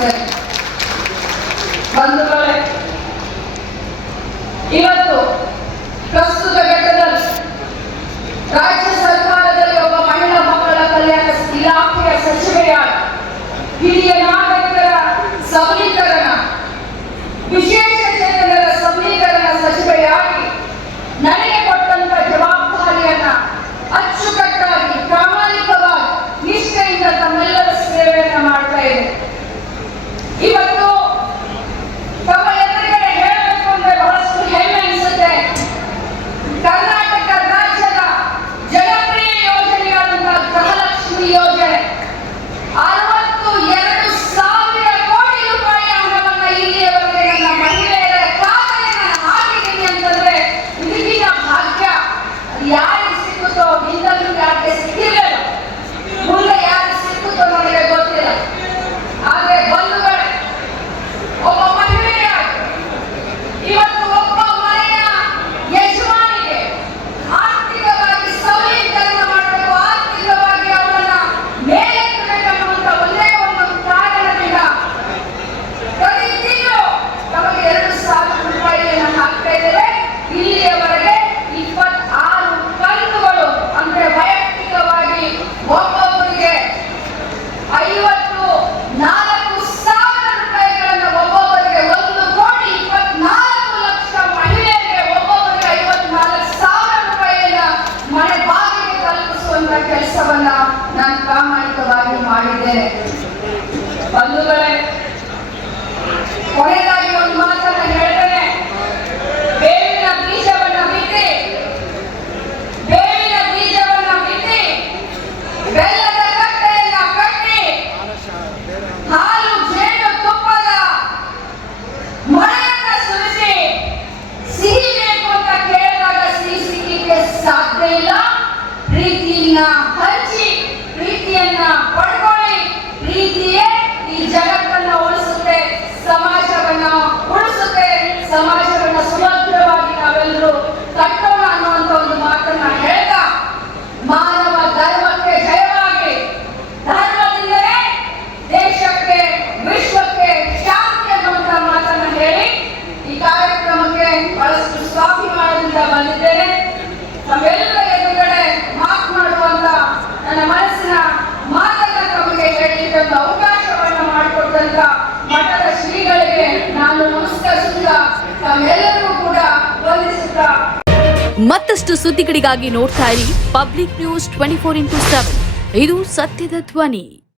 ಬಯಸ್ತೇನೆ. ಬಂಧುಗಳೇ, ಇವತ್ತು ಪ್ರಸ್ತುತ ಘಟ್ಟದಲ್ಲಿ ರಾಜ್ಯ ಸರ್ಕಾರದಲ್ಲಿ ಒಬ್ಬ ಮಹಿಳಾ ಮಕ್ಕಳ ಕಲ್ಯಾಣ ಇಲಾಖೆಯ ಸಚಿವೆಯಾಗಿ ಹಿರಿಯ ನಾಗರಿಕರ ಸಬಲೀಕರಣ, ವಿಶೇಷ ಚೇತನರ ಸಬಲೀಕರಣ ಸಚಿವೆಯಾಗಿ ನನಗೆ ಕೊಟ್ಟಂತ ಜವಾಬ್ದಾರಿಯನ್ನ ಅಚ್ಚುಕಟ್ಟಾಗಿ ಪ್ರಾಮಾಣಿಕವಾಗಿ ನಿಷ್ಠೆಯಿಂದ ತಮ್ಮೆಲ್ಲರ ಸೇವೆಯನ್ನ ಮಾಡ್ತಾ ಇದೆ. ಇವತ್ತು ತಮ್ಮ ಎದುರುಗಡೆ ಹೇಳಬೇಕು ಅಂದ್ರೆ ಬಹಳಷ್ಟು ಹೆಮ್ಮೆ ಅನಿಸುತ್ತೆ. ಕರ್ನಾಟಕ ರಾಜ್ಯದ ಜನಪ್ರಿಯ ಯೋಜನೆಯಾದಂತಹ ಗೃಹಲಕ್ಷ್ಮಿ ಯೋಜನೆ 62,000 ಕೋಟಿ ರೂಪಾಯಿ ಹಣವನ್ನ ಇಲ್ಲಿಯವರೆಗೆ ನನ್ನ ಮಹಿಳೆಯರ ಖಾತೆಗೆ ನಾನು ಹಾಕಿದ್ದೀನಿ ಅಂತಂದ್ರೆ ಇದೀಗ ಭಾಗ್ಯ. ಯಾರಿಗೆ ಸಿಕ್ಕುತ್ತೋ ಹಿಂದಲೂ ಯಾರಿಗೆ ಸಿಕ್ಕಿರಲಿಲ್ಲ, ಮುಂದೆ ಯಾರಿಗೆ ಸಿಕ್ಕುತ್ತೋ ನನಗೆ ಗೊತ್ತಿಲ್ಲ. ಆದ್ರೆ ಬಂಧುಗಳೇ, ಒಬ್ಬ ಮಹಿಳೆಯಾಗಿ ಇವತ್ತು ಒಬ್ಬ ಮನೆಯ ಯಜಮಾನಿಗೆ ಆರ್ಥಿಕವಾಗಿ ಸಬಲೀಕರಣ ಮಾಡಬೇಕು, ಆರ್ಥಿಕವಾಗಿ ಅವರನ್ನ ಮೇಲೆತ್ತಬೇಕನ್ನುವಂತ ಒಂದೇ ಒಂದು ಕಾರಣದಿಂದ ಪ್ರತಿ ತಿಂಗಳು ನಮಗೆ 2,000 ರೂಪಾಯಿಯನ್ನು ಹಾಕ್ತಾ ಇದ್ದೇವೆ. ಇಲ್ಲಿಯವರೆಗೆ 26 ಕಂತುಗಳು ಅಂದ್ರೆ ವೈಯಕ್ತಿಕವಾಗಿ ಒಬ್ಬೊಬ್ಬರಿಗೆ 54,000 ರೂಪಾಯಿಗಳನ್ನು ಒಬ್ಬೊಬ್ಬರಿಗೆ 1,24,00,000 ಮಹಿಳೆಯರಿಗೆ ಒಬ್ಬೊಬ್ಬರಿಗೆ 54,000 ರೂಪಾಯಿಯನ್ನ ಮನೆ ಬಾಗಿಲಿಗೆ ತಲುಪಿಸುವಂತ ಕೆಲಸವನ್ನ ನಾನು ಪ್ರಾಮಾಣಿಕವಾಗಿ ಮಾಡಿದ್ದೇನೆ. ಬಂಧುಗಳೇ, ಕೊನೆಗಾಗಿ ಒಂದು ಮಾತನ್ನ ಹೇಳ್ತೇನೆ. ಬೇವಿನ ಬೀಜವನ್ನ ಬಿತ್ತಿ ಬೆಲ್ಲದ ಕಟ್ಟೆಯನ್ನ ಕಟ್ಟಿ ಹಾಲು ಜೇನು ತುಪ್ಪದ ಮಳೆಯನ್ನ ಸುರಿಸಿ ಸಿಹಿ ಬೇಕು ಅಂತ ಕೇಳಿದಾಗ ಸಿಹಿ ಸಿಗಲಿಕ್ಕೆ ಸಾಧ್ಯ ಇಲ್ಲ. ಪ್ರೀತಿಯನ್ನ ಹಂಚಿ, ಪ್ರೀತಿಯನ್ನ ಪಡ್ಕೊಳ್ಳಿ. ಪ್ರೀತಿಯೇ ಈ ಜಗತ್ತನ್ನ ಉಳಿಸುತ್ತೆ, ಸಮಾಜವನ್ನ ಉಳಿಸುತ್ತೆ, ಸಮಾಜವನ್ನ ಸುಭದ್ರವಾಗಿ ನಾವೆಲ್ಲರೂ ಕಟ್ಟೋಣ ಅನ್ನುವಂತ ಒಂದು ಮಾತನ್ನ ಹೇಳ್ತಾ, ಮಾನವ ಧರ್ಮಕ್ಕೆ ಜಯವಾಗಿ, ಧರ್ಮದಿಂದಲೇ ದೇಶಕ್ಕೆ ವಿಶ್ವಕ್ಕೆ ಶಾಂತಿ ಅನ್ನುವಂತ ಮಾತನ್ನ ಹೇಳಿ ಈ ಕಾರ್ಯಕ್ರಮಕ್ಕೆ ಬಹಳಷ್ಟು ಸ್ವಾಭಿಮಾನದಿಂದ ಬಂದಿದ್ದೇನೆ. ನಮ್ಮೆಲ್ಲರ ಎದುರುಗಡೆ ಮಾತನಾಡುವಂತ ನನ್ನ ಮನಸ್ಸಿನ ಮಾತನ್ನ ತಮಗೆ ಹೇಳಲಿಕ್ಕೆ ಒಂದು ಅವಕಾಶವನ್ನು ಮಾಡಿಕೊಟ್ಟಂತ ಮಠದ ಶ್ರೀಗಳಿಗೆ ನಾನು ನಮಸ್ಕರಿಸುತ್ತಾ ತಮ್ಮೆಲ್ಲರಿಗೂ ಕೂಡ ವಂದಿಸುತ್ತಾ ಮತ್ತಷ್ಟು ಸುದ್ದಿಗಳಿಗಾಗಿ ನೋಡ್ತಾ ಇರಿ ಪಬ್ಲಿಕ್ ನ್ಯೂಸ್ 24x7. ಇದು ಸತ್ಯದ ಧ್ವನಿ.